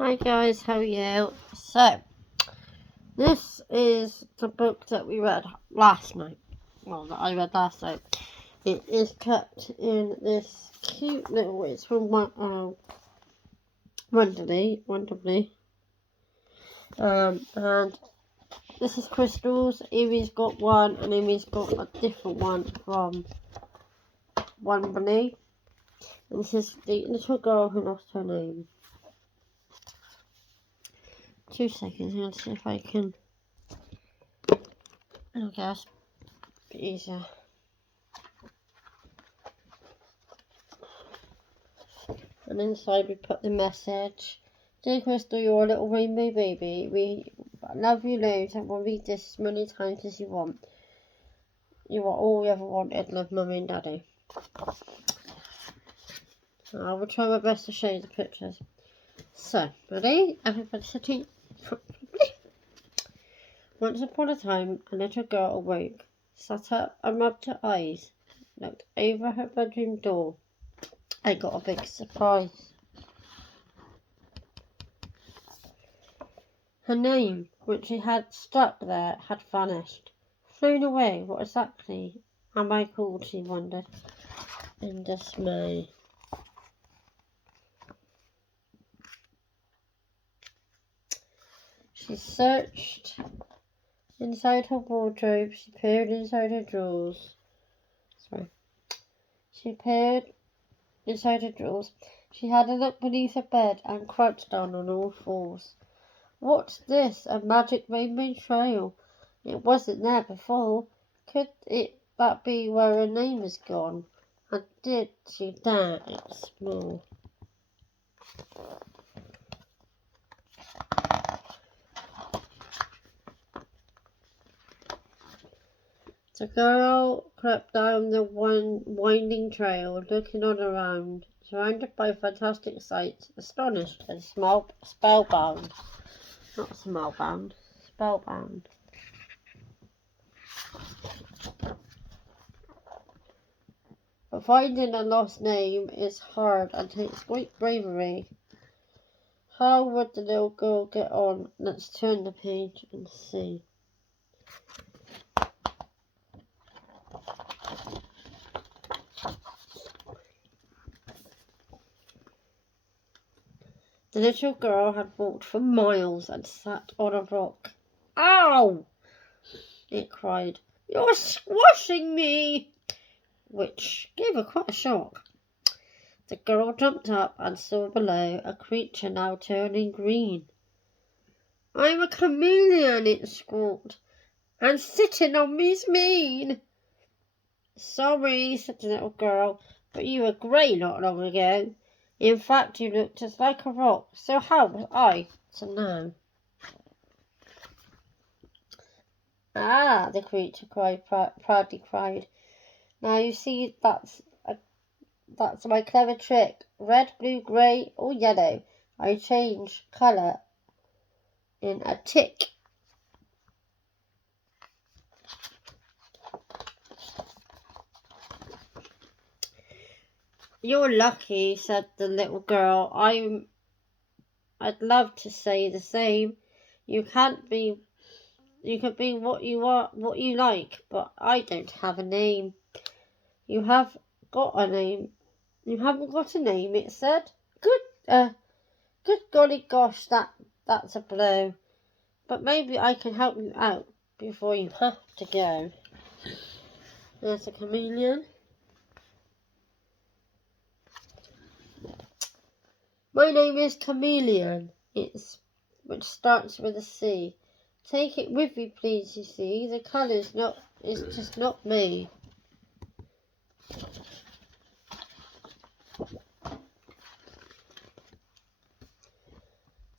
Hi guys, how are you? So, this is the book that we read last night. Well, that I read last night. It is kept in this cute little, it's from Wonderly. And this is Crystals. Amy's got one, and Amy's got a different one from Wonderly. And this is the little girl who lost her name. 2 seconds, I'm going to see if I can. I guess it's easier. And inside we put the message. Dear Crystal, you're a little rainbow baby. We love you loads and we'll read this as many times as you want. You are all we ever wanted. Love Mummy and Daddy. I will try my best to show you the pictures. So, ready? Everybody sitting comfortably. Once upon a time, a little girl awoke, sat up and rubbed her eyes, looked over her bedroom door, and got a big surprise. Her name, which she had stuck there, had vanished. Flown away. What exactly am I called? She wondered in dismay. She searched inside her wardrobe. She peered inside her drawers. She peered inside her drawers. She had a look beneath her bed and crouched down on all fours. What's this? A magic rainbow trail? It wasn't there before. Could that be where her name has gone? And did she dare explore? The girl crept down the winding trail, looking all around, surrounded by fantastic sights, astonished and spellbound. Not smellbound, spellbound. But finding a lost name is hard and takes great bravery. How would the little girl get on? Let's turn the page and see. The little girl had walked for miles and sat on a rock. Ow! It cried. You're squashing me! Which gave her quite a shock. The girl jumped up and saw below a creature now turning green. I'm a chameleon, it squawked, and sitting on me's mean. Sorry, said the little girl, but you were grey not long ago. In fact, you looked just like a rock, so how was I to know? Ah, the creature proudly cried. Now you see, that's my clever trick. Red, blue, grey, or yellow. I change colour in a tick. You're lucky, said the little girl. I'd love to say the same. You can be what you are, what you like, but I don't have a name. You have got a name. You haven't got a name, it said. Good golly gosh, that's a blow. But maybe I can help you out before you have to go. There's a chameleon. My name is Chameleon, which starts with a C. Take it with you, please, you see. The colour's is just not me.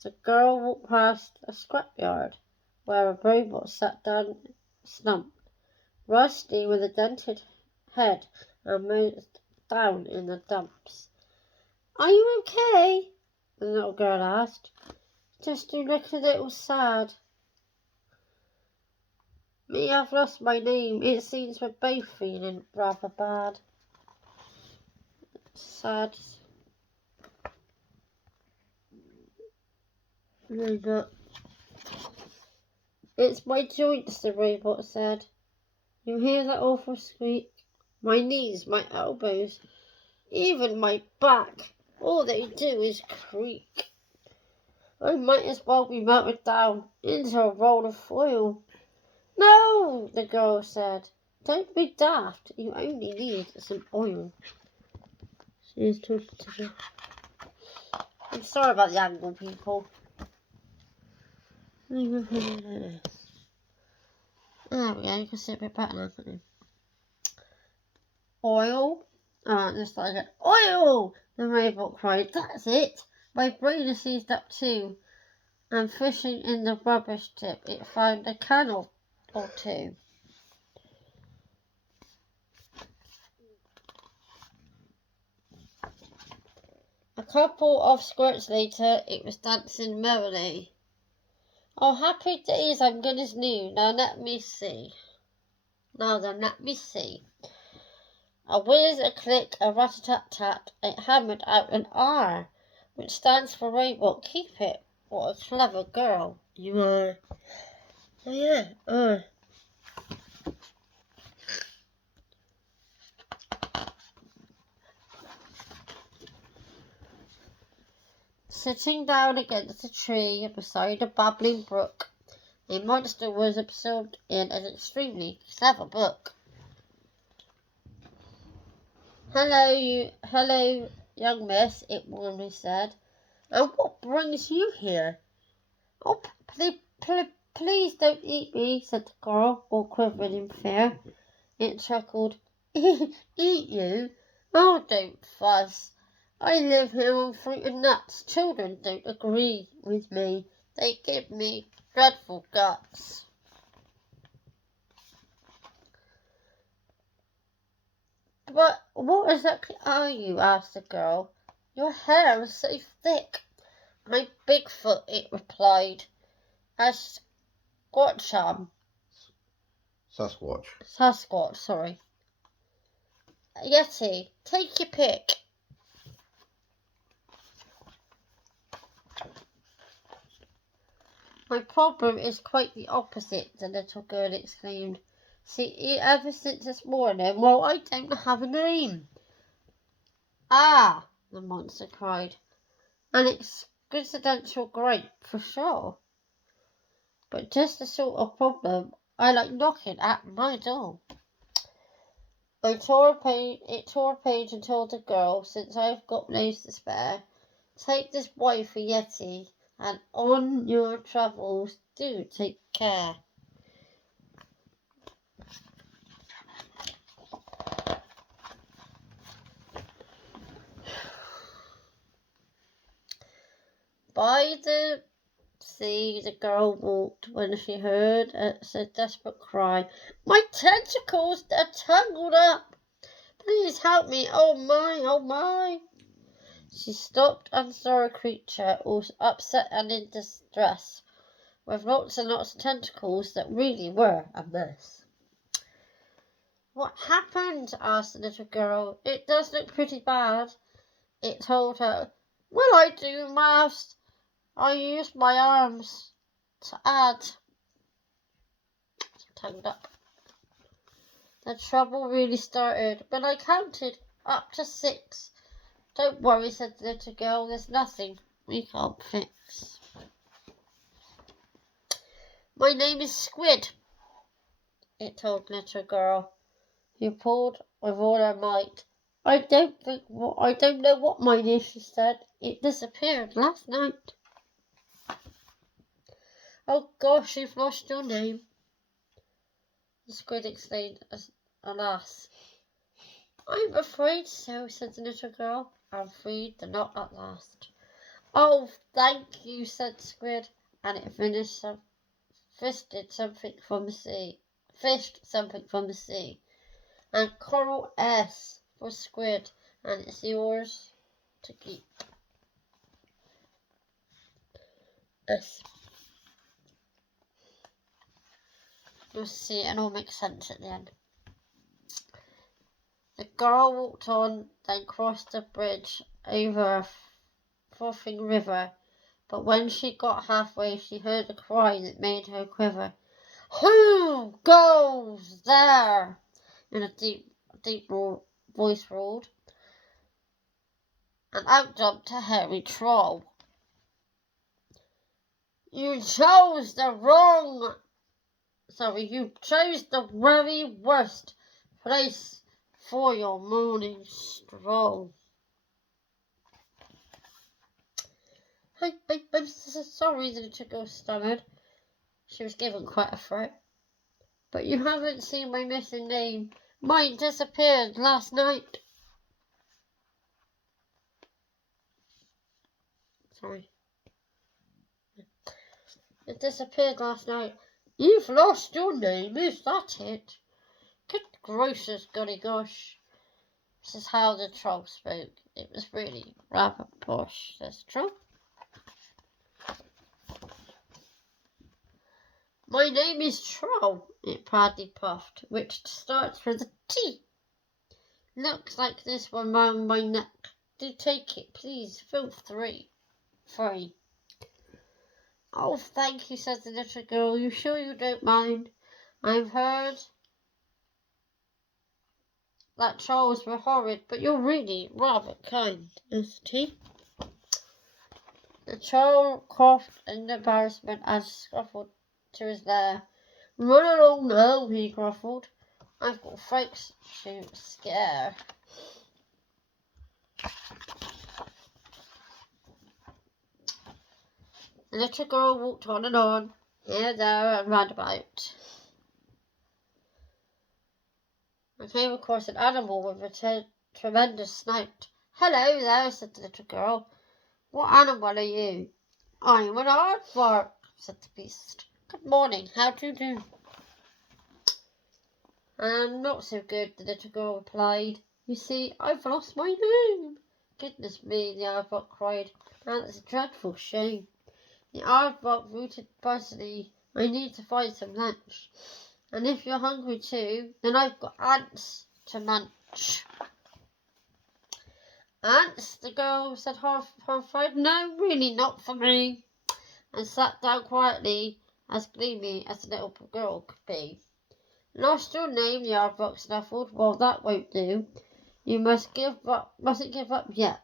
The girl walked past a scrapyard where a robot sat down slumped, rusty with a dented head and moved down in the dumps. Are you okay? The little girl asked. Just you look a little sad. Me, I've lost my name. It seems we're both feeling rather bad. Sad. Robot. It's my joints, the robot said. You hear that awful squeak? My knees, my elbows, even my back. All they do is creak. I might as well be melted down into a roll of foil. No, the girl said. Don't be daft. You only need some oil. She is talking to me. I'm sorry about the angle, people. There we go, you can see it a bit better now, can't you? Oil? Just like it. Oil! The robot cried. That's it! My brain is seized up too. And fishing in the rubbish tip, it found a can or two. A couple of squirts later, it was dancing merrily. Oh, happy days, I'm good as new. Now let me see. A whiz, a click, a rat-a-tat-tat. It hammered out an R, which stands for robot. Keep it. What a clever girl you are. Oh yeah, Sitting down against a tree beside a babbling brook, a monster was absorbed in an extremely clever book. Hello, young miss, it warmly said. And what brings you here? Oh, please don't eat me, said the girl, all quivering in fear. It chuckled. Eat you? Oh, don't fuss. I live here on fruit and nuts. Children don't agree with me. They give me dreadful guts. But what exactly are you? Asked the girl. Your hair is so thick. I'm Bigfoot, it replied. A Squatcham. Sasquatch, sorry. Yeti, take your pick. My problem is quite the opposite, the little girl exclaimed. See, ever since this morning, well, I don't have a name. Ah, the monster cried. An existential gripe, for sure. But just the sort of problem I like knocking at my door. It tore a page and told the girl, since I've got no to spare, take this boy for Yeti, and on your travels do take care. By the sea the girl walked when she heard a desperate cry. My tentacles, they're tangled up. Please help me. Oh my, oh my. She stopped and saw a creature all upset and in distress, with lots and lots of tentacles that really were a mess. What happened? Asked the little girl. It does look pretty bad. It told her. Will I do maths? I used my arms to add. Tangled up. The trouble really started when I counted up to 6. Don't worry, said the little girl. There's nothing we can't fix. My name is Squid, it told the little girl, who pulled with all her might. I don't know what mine is, she said. It disappeared last night. Oh gosh, you've lost your name, the squid exclaimed. Alas. I'm afraid so, said the little girl, and freed the knot at last. Oh, thank you, said Squid, and it fished something from the sea. And Coral S for Squid, and it's yours to keep. S. You'll see, it all makes sense at the end. The girl walked on, then crossed a bridge over a frothing river, But when she got halfway, she heard a cry that made her quiver. "Who goes there?" in a deep voice roared, and out jumped a hairy troll. You chose the very worst place for your morning stroll. I'm sorry, the little girl stammered. She was given quite a fright. But you haven't seen my missing name. Mine disappeared last night. Sorry. It disappeared last night. You've lost your name, is that it? Good gracious, golly gosh. This is how the troll spoke. It was really rather posh, this troll. My name is Troll, it proudly puffed, which starts with a T. Looks like this one round my neck. Do take it, please. Feel free. Oh, thank you, said the little girl. You sure you don't mind? I've heard that trolls were horrid, but you're really rather kind, isn't he? The troll coughed in embarrassment and scuffled to his lair. Run along now, he gruffled. I've got folks to scare. The little girl walked on and on, here, there, and round about. I came across an animal with a tremendous snout. Hello there, said the little girl. What animal are you? I'm an aardvark, said the beast. Good morning, how do you do? I'm not so good, the little girl replied. You see, I've lost my name. Goodness me, the aardvark cried. Now that's a dreadful shame. The aardvark rooted buzzily. I need to find some lunch. And if you're hungry too, then I've got ants to munch. Ants, the girl said horrified. No, really not for me. And sat down quietly, as gloomy as the little girl could be. Lost your name, the aardvark snuffled. Well, that won't do. You mustn't give up yet.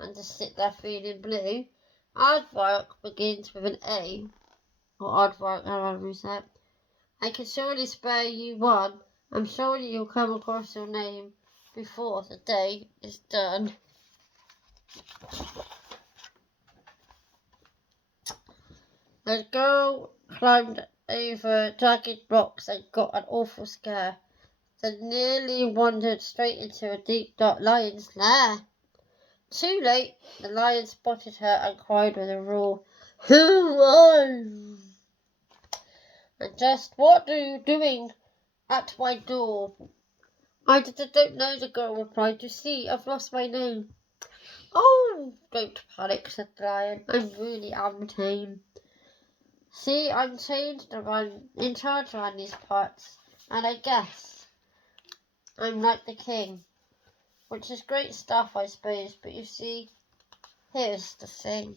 And just sit there feeling blue. Aardvark begins with an A. Or aardvark, however said. I can surely spare you one. I'm sure you'll come across your name before the day is done. The girl climbed over jagged rocks and got an awful scare. Then nearly wandered straight into a deep dark lion's lair. Too late, the lion spotted her and cried with a roar, Who are you? And just what are you doing at my door? I don't know, the girl replied. You see, I've lost my name. Oh, don't panic, said the lion. I really am tame. See, I'm changed and I'm in charge around these parts, and I guess I'm like the king, which is great stuff, I suppose, but you see, here's the thing.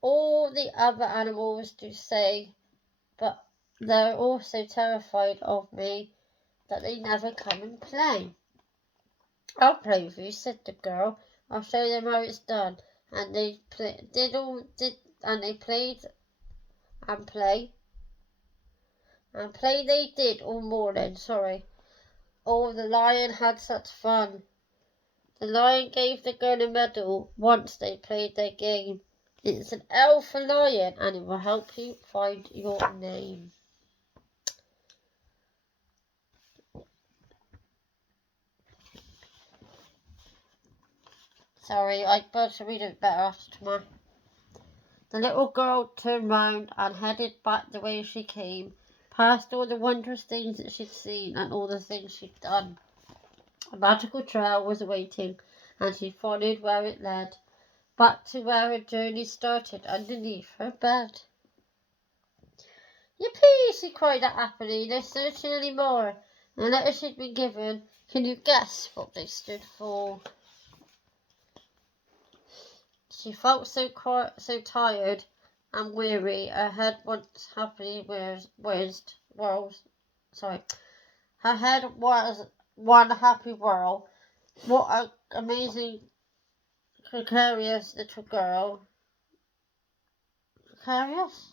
All the other animals do say, but they're all so terrified of me that they never come and play. I'll play with you, said the girl. I'll show them how it's done. And they played and play they did all morning. Oh, the lion had such fun. The lion gave the girl a medal once they played their game. It's an L for lion, and it will help you find your name. Sorry, I'd better read it better after tomorrow. The little girl turned round and headed back the way she came, past all the wondrous things that she'd seen and all the things she'd done. A magical trail was awaiting, and she followed where it led, back to where her journey started underneath her bed. Yippee! She cried out happily. There's certainly more. The letter she'd been given, can you guess what they stood for? She felt so tired and weary. Her head once happy Her head was one happy whirl. What an amazing, precarious little girl. Precarious?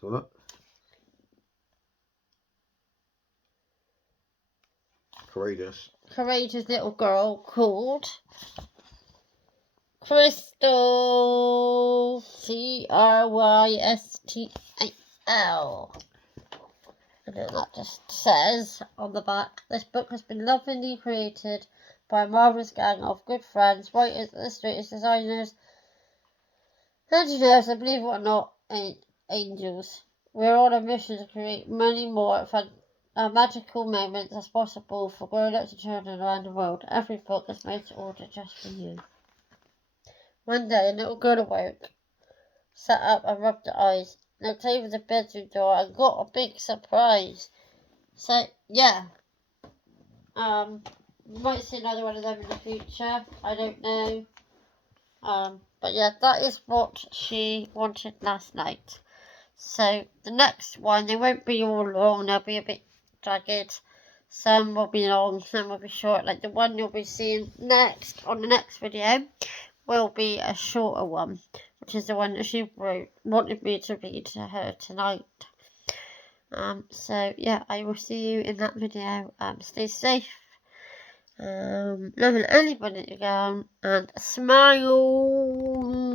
So that. Courageous little girl called Crystal. Crystal. And then that just says on the back, this book has been lovingly created by a marvellous gang of good friends, writers, illustrators, designers, engineers, and believe it or not, angels. We're on a mission to create many more magical moments as possible for grown-ups and children around the world. Every book is made to order just for you. One day, a little girl awoke, sat up and rubbed her eyes, looked over the bedroom door and got a big surprise. So, yeah. We might see another one of them in the future. I don't know. But yeah, that is what she wanted last night. So the next one, they won't be all long, they'll be a bit jagged. Some will be long, some will be short. Like the one you'll be seeing next on the next video will be a shorter one, which is the one that she wanted me to read to her tonight. So yeah, I will see you in that video. Stay safe. Loving anybody again, and smile.